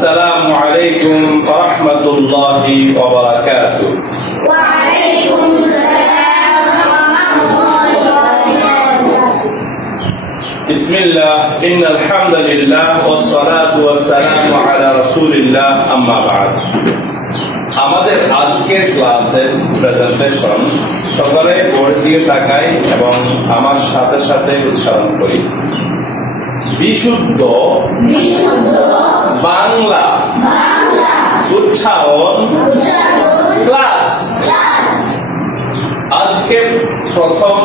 السلام عليكم ورحمة الله وبركاته وعليكم السلام ورحمة الله وبركاته بسم الله إن الحمد لله والصلاة والسلام على رسول الله أما بعد আমাদের আজকের ক্লাসের প্রেজেন্টেশন সকালে বোর্ড দিকে তাকাই এবং আমার সাথে সাথে উচ্চারণ করি বিশুদ্ধ বিশুদ্ধ বাংলা। উচ্চারণ ক্লাস। আজকে প্রথম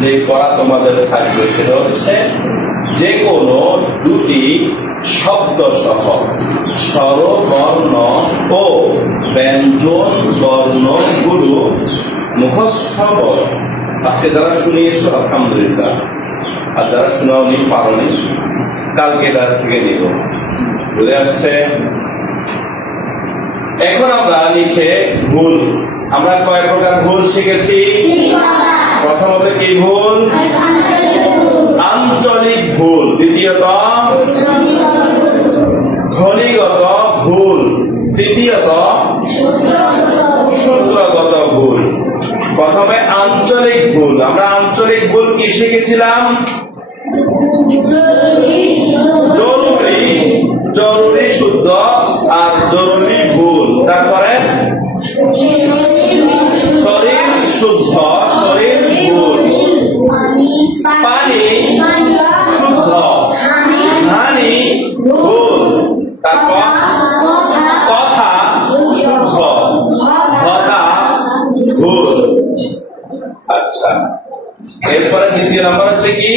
যে পড়া তোমাদের থাকবে সেটা হচ্ছে যে কোনো দুটি শব্দ সহ। স্বরবর্ণ ও ব্যঞ্জন বর্ণগুলো মুখস্থ আজকে যারা শুনিয়েছো আলহামদুলিল্লাহ। আর যারা শোনাওনি পারোনি কালকে তার থেকে নিব। বুঝে আসছে। এখন আমরা নিচে ভুল। আমরা কয় প্রকার ভুল শিখেছি। প্রথমত কি ভুল? আঞ্চলিক ভুল। দ্বিতীয়ত, ধ্বনিগত ভুল। তৃতীয়ত, সূত্রগত ভুল। প্রথমে আঞ্চলিক ভুল। আমরা আঞ্চলিক ভুল কি শিখেছিলাম? জরুরি। জরুরি শুদ্ধ আর জরুরি ভুল। তারপরে? শরীর শুদ্ধ, শরীর ভুল। পানি শুদ্ধ হানি ভুল। তারপর? কথা শুদ্ধ, কথা ভুল। আচ্ছা। এরপরে দ্বিতীয় নম্বর হচ্ছে কি?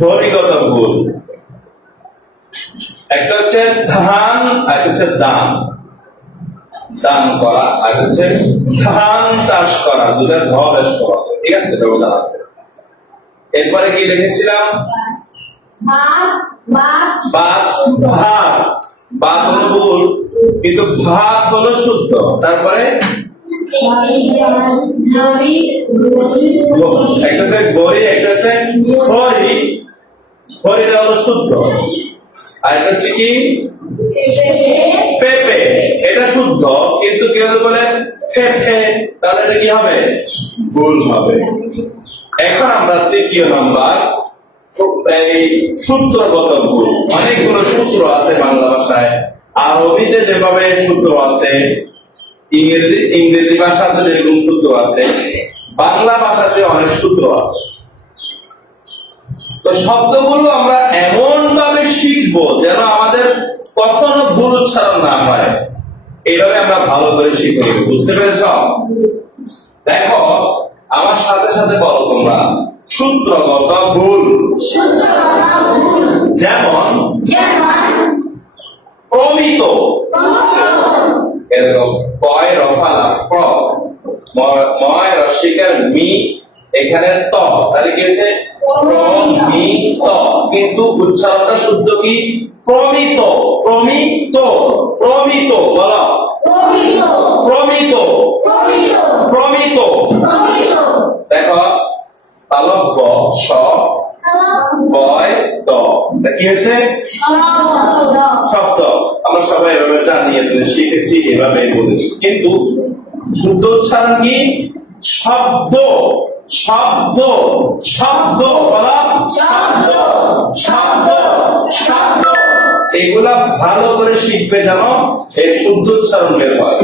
ধ্বনিগত ভুল। একটা হচ্ছে ধান আর একটা হচ্ছে দান। দান করা আর হচ্ছে ধান চাষ করা দুটা ধ বেশ করা। ঠিক আছে ব্যবধান আছে। এরপরে কি লিখেছিলাম? ভাত। হলো ভুল কিন্তু ভাত হলো শুদ্ধ। তারপরে? একটা হচ্ছে গড়ি একটা হচ্ছে খড়ি। খড়িটা হলো শুদ্ধ। আর একটা হচ্ছে কি? পেঁপে। এটা শুদ্ধ, কিন্তু কি হবে বলে? ফেফে তাহলে এটা কি হবে? ভুল হবে। এখন আমরা তৃতীয় নাম্বার, এই সূত্রগত ভুল। অনেকগুলো সূত্র আছে বাংলা ভাষায়। আরবিতে যেভাবে সূত্র আছে, ইংরেজি ইংরেজি ভাষাতে যেরকম সূত্র আছে, বাংলা ভাষাতে অনেক সূত্র আছে। তো শব্দগুলো শিখব, যেন আমাদের কখনো ভুল উচ্চারণ না হয়। এইভাবে আমরা ভালো করে শিখে নেব। বুঝতে পেরেছ? দেখো, আমার সাথে সাথে বলো তোমরা সূত্রগত ভুল। যেমন, প্রমিত। এরকম, কয় রফালা প্র ময় রসিকার মি, এখানে ত তাহলে কি হয়েছে প্রমিত কিন্তু উচ্চারণটা শুদ্ধ কি? প্রমিত প্রমিত প্রমিত, বলো। প্রমিত প্রমিত, দেখো স শব্দ। আমরা সবাই এভাবে শিখেছি এভাবে বলেছি। কিন্তু শুদ্ধ উচ্চারণ কি? শব্দ। শব্দ শব্দ বলা শব্দ শব্দ শব্দ। এগুলা ভালো করে শিখবে যেন এই শুদ্ধ উচ্চারণ বের হয়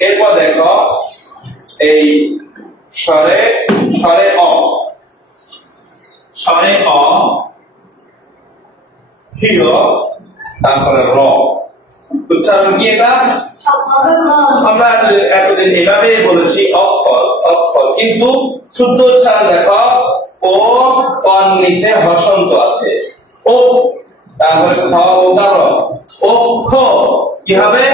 এরপর দেখো এই স্বরে স্বরে অ। স্বরে অ হির তারপরে র। উচ্চারণ কি এটা? আমরা এতদিন এভাবে বলেছি, অক্ষর অক্ষর। কিন্তু শুদ্ধ উচ্চারণ দেখো ও কন নিচে হসন্ত আছে। ও তারপরে খ উদাহরণ। অক্ষ, কি হবে?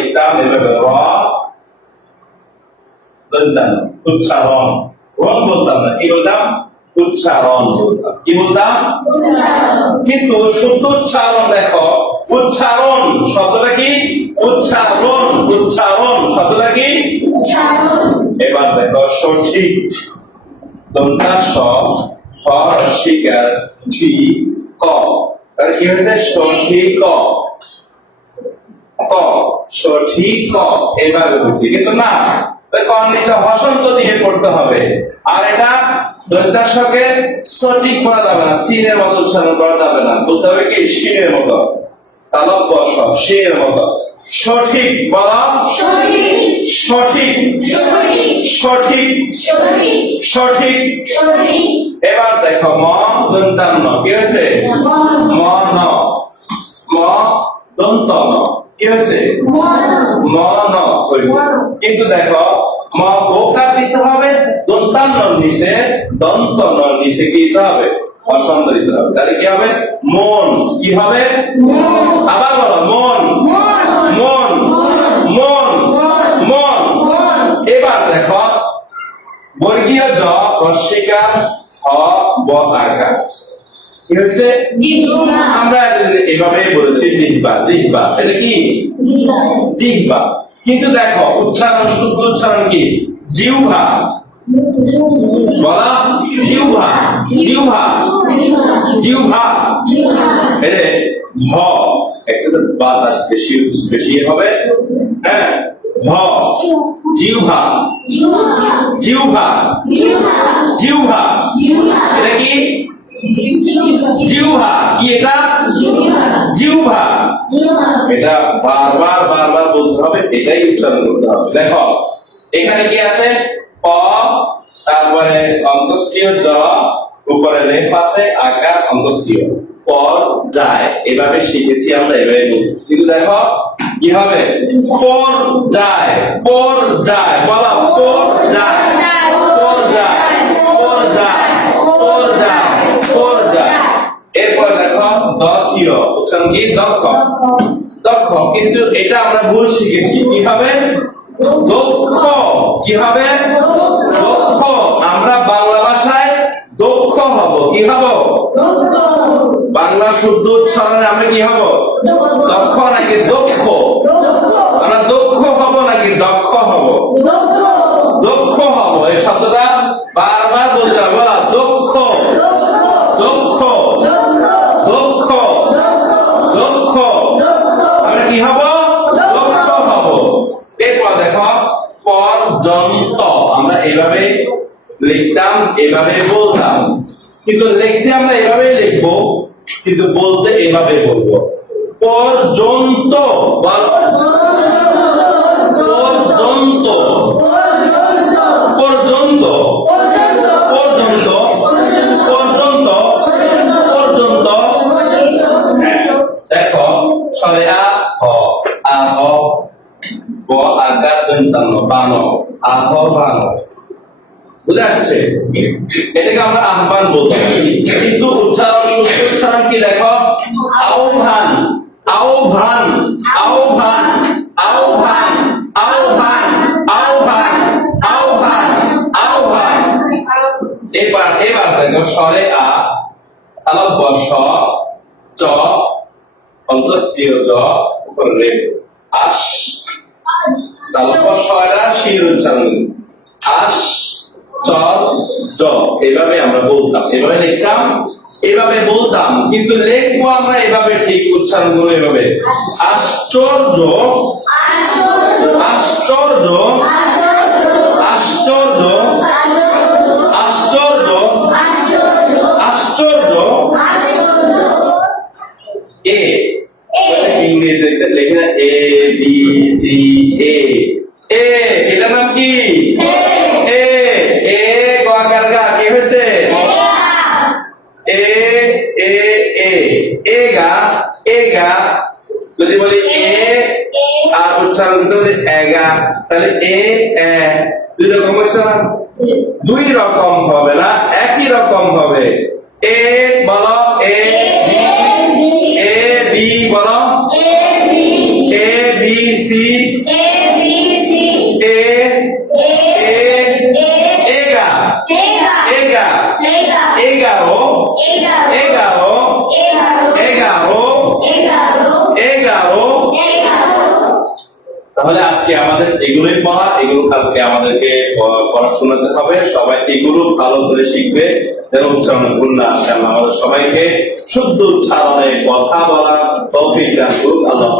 hitam daripada wrong বলতাম উচ্চারণ রং বলতাম না উচ্চারণ বলতাম কি বলতাম কিন্তু উচ্চারণ দেখো উচ্চারণ শব্দটা কি উচ্চারণ উচ্চারণ শব্দটা কি এবার দেখো সঠিক তোমরা স হর শিকার ঝি ক তাহলে কি হয়েছে সঠিক ক সঠিক ক এভাবে বুঝছি। কিন্তু না ওই হসন্ত দিয়ে পড়তে হবে। আর এটা দন্তাশকে সঠিক পড়া যাবে না সিনের মতো উচ্চারণ করা যাবে না। বলতে হবে কি? সিনের মতো। তালব বস সিনের মতো। সঠিক বলা? সঠিক। সঠিক। সঠিক। সঠিক সঠিক সঠিক সঠিক এবার দেখো ম কি হয়েছে? ম ন। ম কি হয়েছে? মন হয়েছে। কিন্তু দেখো ম বোকার দিতে হবে দন্তান্ন নিচে দন্ত ন নিচে কি দিতে হবে? অসন্ত হবে। তাহলে কি হবে? মন। কি হবে? আবার বলো মন। মন। মন। মন। এবার দেখো বর্গীয় জ রস্বীকার হ ব আকার কি হয়েছে আমরা এভাবে বলেছি জিহ্বা জিহ্বা। এটা কি? জিহ্বা। কিন্তু দেখো উচ্চারণ শুদ্ধ উচ্চারণ কি? জিহ্বা। বলা। জিহ্বা। জিহ্বা। জিহ্বা। এরে ভ। একটা তো বাদ বেশি বেশি হবে। হ্যাঁ? ভ। জিহ্বা। জিহ্বা। জিহ্বা। এটা কি? জিহ্বা এটা? বারবার বারবার বলতে হবে, এটাই উচ্চারণ করতে হবে। দেখো, এখানে কি আছে? প তারপরে অন্তস্থীয় জ, উপরে রেফ আছে, আকার অন্তস্থীয় পর যায়, এভাবে শিখেছি আমরা, এভাবে বলছি কিন্তু দেখো, কি হবে? পর যায় পর যায়, বলা পর যায় পর যায় পর যায় পর যায় পর যায় এরপর দেখো দক্ষীয় উচ্চারণ কি দক্ষ। দক্ষ কিন্তু এটা আমরা ভুল শিখেছি। কি হবে? দক্ষ। কি হবে? দক্ষ। আমরা বাংলা ভাষায় দক্ষ হব। কি হব? বাংলা শুদ্ধ উচ্চারণে আমরা কি হব? দক্ষ নাকি দক্ষ? এভাবে বলতাম। কিন্তু লিখতে আমরা এভাবে লিখব কিন্তু বলতে এভাবে বলব। পর্যন্ত বল বুঝে আসছে? এটাকে আমরা আহ্বান বলছি। কিন্তু উচ্চারণ, শুদ্ধ উচ্চারণ কি দেখো আহ্বান আহ্বান আহ্বান আহ্বান আহ্বান আহ্বান আহ্বান আহ্বান। এবার এবার দেখো, স্বরে আ তালব বস চ অন্তস্তীয় জ, উপর রে আস তালব স্বরা শির উচ্চারণ আস চল জ এভাবে আমরা বলতাম, এভাবে লিখতাম, এভাবে বলতাম, কিন্তু লিখব আমরা এভাবে ঠিক উচ্চারণ করব এভাবে। আশ্চর্য এ এ এ এ গা এ গা যদি বলি এ আর উচ্চারণ করতে এগা তাহলে এ এ দুই রকম হয়েছে না? দুই রকম হবে না একই রকম হবে। তাহলে আজকে আমাদের এগুলোই পড়া এগুলো কালকে আমাদেরকে পড়াশোনাতে হবে। সবাই এগুলো ভালো করে শিখবে যেন উচ্চারণ ভুল না আমাদের সবাইকে শুদ্ধ উচ্চারণে কথা বলা তৌফিক দান করুক। আল্লাহ